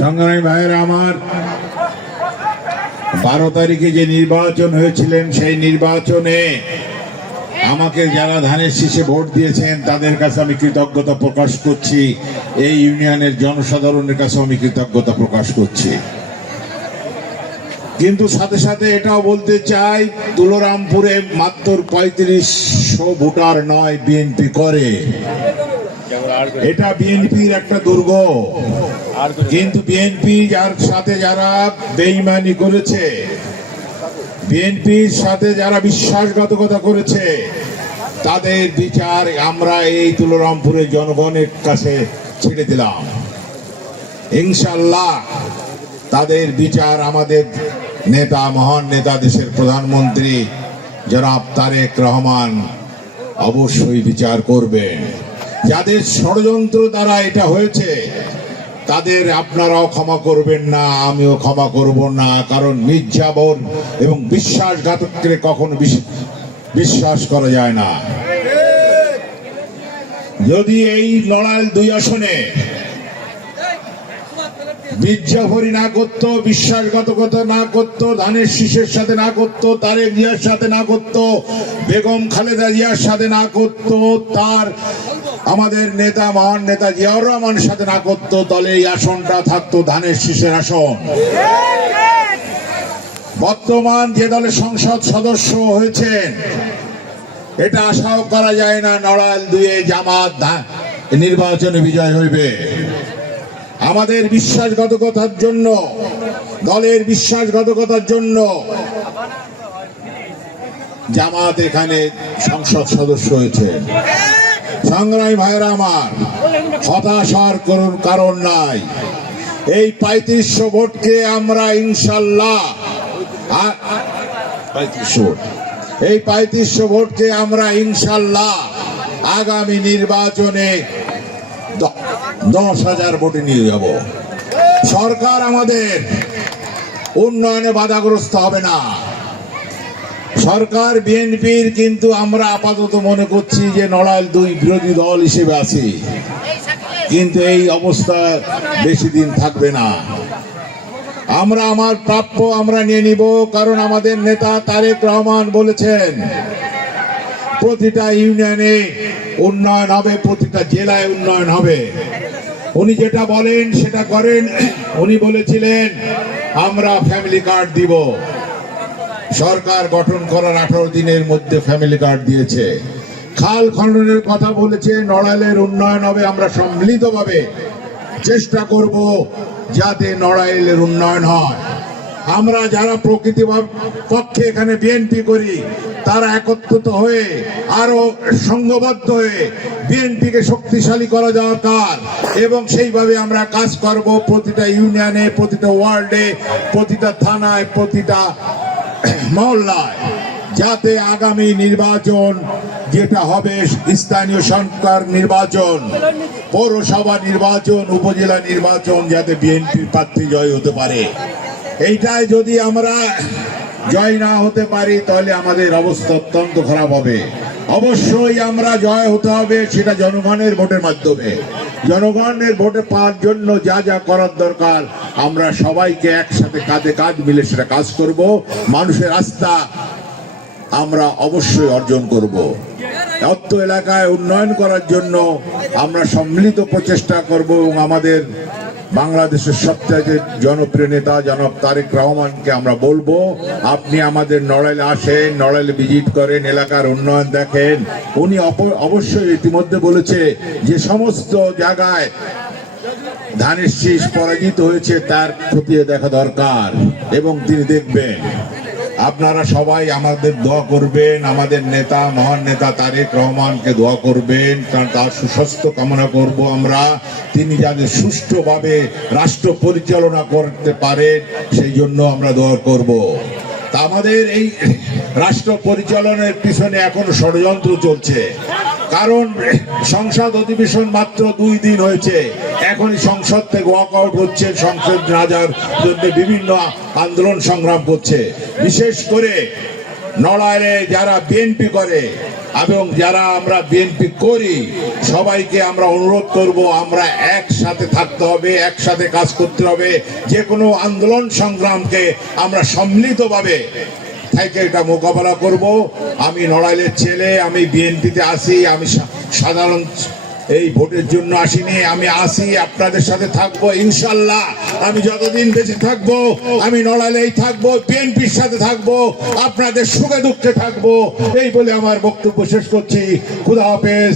সংগ্রামী ভাইয়েরা আমার, 12 তারিখে যে নির্বাচন হয়েছিলেন সেই নির্বাচনে আমাকে যারা ধানের শীষে ভোট দিয়েছেন তাদের কাছে আমি কৃতজ্ঞতা প্রকাশ করছি। এই ইউনিয়নের জনসাধারণের কাছে আমি কৃতজ্ঞতা প্রকাশ করছি। কিন্তু সাথে সাথে এটাও বলতে চাই, তুলরামপুরে মাত্র 3500 ভোটার নয় বিএনপি করে। এটা বিএনপির একটা দুর্গ। কিন্তু বিএনপি যার সাথে যারা বেঈমানি করেছে, বিএনপির সাথে যারা বিশ্বাসঘাতকতা করেছে, তাদের বিচার আমরা এই তুলরামপুরের জনগণের কাছে ছেড়ে দিলাম। ইনশাআল্লাহ তাদের বিচার আমাদের নেতা, মহান নেতা, দেশের প্রধানমন্ত্রী জনাব তারেক রহমান অবশ্যই বিচার করবেন। যাদের ষড়যন্ত্র দ্বারা এটা হয়েছে তাদের আপনারাও ক্ষমা করবেন না, আমিও ক্ষমা করব না। কারণ মিথ্যাবাদ এবং বিশ্বাসঘাতককে কখনো বিশ্বাস করা যায় না। যদি এই লড়াই 2 আসনে মির্জাফরি না করতো, বিশ্বাসঘাতকতা না করতো, ধানের শীষের সাথে না করতো, তারেক জিয়ার সাথে না করতো, বেগম খালেদা জিয়ার সাথে না করতো, তার আমাদের নেতা, মহান নেতা জিয়াউর রহমানের সাথে না করতো, তাহলে এই আসনটা থাকতো ধানের শীষের আসন। বর্তমান যে দলের সংসদ সদস্য হয়েছেন, এটা আশাও করা যায় না নড়াইল 2-এ জামাত নির্বাচনে বিজয় হইবে। আমাদের বিশ্বাসঘাতকতার জন্য, দলের বিশ্বাসঘাতকতার জন্য জামাত এখানে সংসদ সদস্য হয়েছে। সংগ্রামী ভাইরা আমার, হতাশ হওয়ার কোন কারণ নাই। এই 3500 ভোটকে আমরা ইনশাল্লাহ, এই 3500 ভোটকে আমরা ইনশাল্লাহ আগামী নির্বাচনে 10,000 ভোটে নিয়ে যাব। সরকার আমাদের উন্নয়নে বাধাগ্রস্ত হবে না। সরকার বিএনপির, কিন্তু আমরা আপাতত মনে করছি যে নড়াইল 2 বিরোধী দল হিসেবে আছি। কিন্তু এই অবস্থা বেশি দিন থাকবে না। আমরা আমার প্রাপ্য আমরা নিয়ে নিব। কারণ আমাদের নেতা তারেক রহমান বলেছেন প্রতিটা ইউনিয়নে উন্নয়ন হবে, প্রতিটা জেলায় উন্নয়ন হবে। উনি যেটা বলেন সেটা করেন। উনি বলেছিলেন আমরা ফ্যামিলি কার্ড দিব। সরকার গঠন করার 18 দিনের মধ্যে ফ্যামিলি কার্ড দিয়েছে। খাল খননের কথা বলেছে, নড়াইলের উন্নয়ন হবে। আমরা সম্মিলিতভাবে চেষ্টা করব যাতে নড়াইলের উন্নয়ন হয়। আমরা যারা প্রকৃতি পক্ষে এখানে বিএনপি করি, তারা একত্রিত হয়ে আরো সংঘবদ্ধ হয়ে বিএনপিকে শক্তিশালী করা দরকার। এবং সেইভাবে আমরা কাজ করব প্রতিটা ইউনিয়নে, প্রতিটা ওয়ার্ডে, প্রতিটা থানায়, প্রতিটা মহল্লায়, যাতে আগামী নির্বাচন যেটা হবে, স্থানীয় সরকার নির্বাচন, পৌরসভা নির্বাচন, উপজেলা নির্বাচন, যাতে বিএনপির প্রার্থী জয় হতে পারে। এইটাই যদি আমরা জয় না হতে পারি তাহলে আমাদের অবস্থা অত্যন্ত খারাপ হবে। অবশ্যই আমরা জয় হতে হবে, সেটা জনগণের ভোটের মাধ্যমে। জনগণের ভোটে পাওয়ার জন্য যা যা করার দরকার আমরা সবাইকে একসাথে কাঁধে কাঁধ মিলে সেটা কাজ করব। মানুষের আস্থা আমরা অবশ্যই অর্জন করব। অত্র এলাকায় উন্নয়ন করার জন্য আমরা সম্মিলিত প্রচেষ্টা করব। এবং আমাদের বাংলাদেশের সবচেয়ে জনপ্রিয় নেতা জনাব তারেক রহমানকে আমরা বলবো, আপনি আমাদের নড়াইলে আসেন, নড়াইলে ভিজিট করেন, এলাকার উন্নয়ন দেখেন। উনি অবশ্যই ইতিমধ্যে বলেছে যে সমস্ত জায়গায় ধানের শীষ পরাজিত হয়েছে তার খতিয়ে দেখা দরকার, এবং তিনি দেখবেন। আপনারা সবাই আমাদের দোয়া করবেন, আমাদের নেতা, মহান নেতা তারেক রহমানকে দোয়া করবেন, কারণ তার সুস্বাস্থ্য কামনা করব আমরা। তিনি যাতে সুষ্ঠুভাবে রাষ্ট্র পরিচালনা করতে পারেন সেই জন্য আমরা দোয়া করব। তা আমাদের এই রাষ্ট্র পরিচালনার পিছনে এখনো ষড়যন্ত্র চলছে। কারণ সংসদ অধিবেশন মাত্র 2 দিন হয়েছে, এখনই সংসদ থেকে ওয়াকআউট হচ্ছে, সংসদ না যাওয়ার জন্য বিভিন্ন আন্দোলন সংগ্রাম করছে। বিশেষ করে নড়াইলে যারা বিএনপি করে এবং যারা আমরা বিএনপি করি সবাইকে আমরা অনুরোধ করব, আমরা একসাথে থাকতে হবে, একসাথে কাজ করতে হবে। যে কোনো আন্দোলন সংগ্রামকে আমরা সম্মিলিতভাবে থেকে এটা মোকাবেলা করব। আমি নড়াইলের ছেলে, আমি বিএনপিতে আসি, আমি সাধারণ এই ভোটের জন্য আসিনি, আমি আসি, আপনাদের সাথে থাকবো ইনশাল্লাহ। আমি যতদিন বেঁচে থাকবো আমি নড়াইলেই থাকবো, বিএনপির সাথে থাকবো, আপনাদের সুখে দুঃখে থাকবো। এই বলে আমার বক্তব্য শেষ করছি। খুদা হাফেজ।